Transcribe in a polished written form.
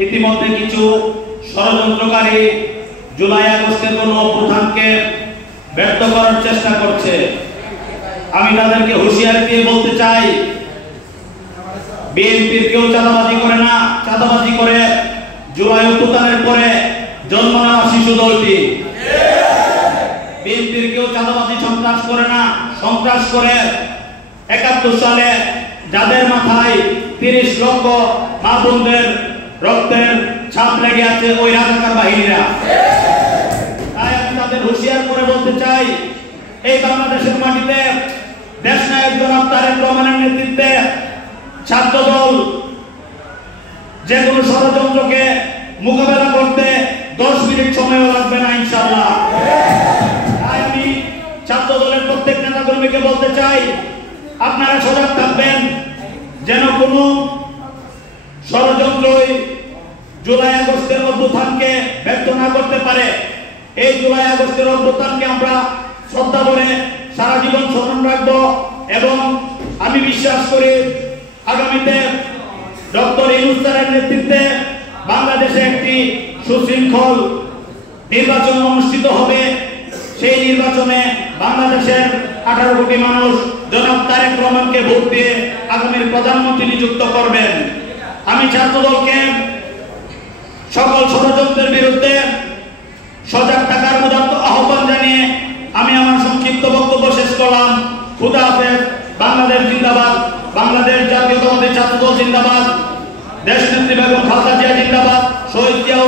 ইতিমধ্যে কিছু ষড়যন্ত্রকারী জুলাই আগস্টের কোন অভ্যুত্থানকে ব্যর্থ করার চেষ্টা করছে। আমি তাদেরকে হুঁশিয়ারি দিয়ে বলতে চাই, বিএনপির কেউ চাঁদাবাজি করে না। চাঁদাবাজি করে জুলাই অভ্যুত্থানের পরে জন্ম নেওয়া শিশু দলটি। বিএনপির কেউ চাঁদাবাজি সন্ত্রাস করে না। সন্ত্রাস করে ৭১ সালে যাদের মাথায় ৩০ লক্ষ মা বোনদের রক্তের ছাপ লেগে আছে ওই রাজাকার বাহিনীরা। তাই আমি তাদের হুঁশিয়ার করে বলতে চাই, এই বাংলাদেশের মাটিতে দেশনায়ক জনাব তারেক রহমানের নেতৃত্বে ছাত্র দল যে কোনো ষড়যন্ত্রকে মোকাবেলা করতে 10 মিনিট সময়ও লাগবে না ইনশাআল্লাহ। তাই আমি ছাত্র দলের প্রত্যেক নেতাকর্মীকে বলতে চাই, আপনারা সজাগ থাকবেন যেন কোনো ষড়যন্ত্রই জুলাই আগস্টের অভ্যুত্থানকে ব্যর্থ না করতে পারে। এই জুলাই আগস্টের অভ্যুত্থানকে আমরা শ্রদ্ধা করে সারা জীবন স্মরণ রাখবো এবং আমি বিশ্বাস করি আগামীতে ডক্টর ইউনূস স্যারের নেতৃত্বে বাংলাদেশে একটি সুশৃঙ্খল নির্বাচন অনুষ্ঠিত হবে। সেই নির্বাচনে বাংলাদেশের 18 কোটি মানুষ জনাব তারেক রহমানকে ভোট দিয়ে আগামীর প্রধানমন্ত্রী নিযুক্ত করবেন। আমি ছাত্রদলকে সকল ষড়যন্ত্রের বিরুদ্ধে সজাগ থাকার উদাত্ত আহ্বান জানিয়ে আমি আমার সংক্ষিপ্ত বক্তব্য শেষ করলাম। খুদা হাফেজ। বাংলাদেশ জিন্দাবাদ। বাংলাদেশ জাতীয়তাবাদী ছাত্রদল জিন্দাবাদ। দেশনেত্রী বেগম খালেদা জিয়া জিন্দাবাদ। শহীদ জিয়া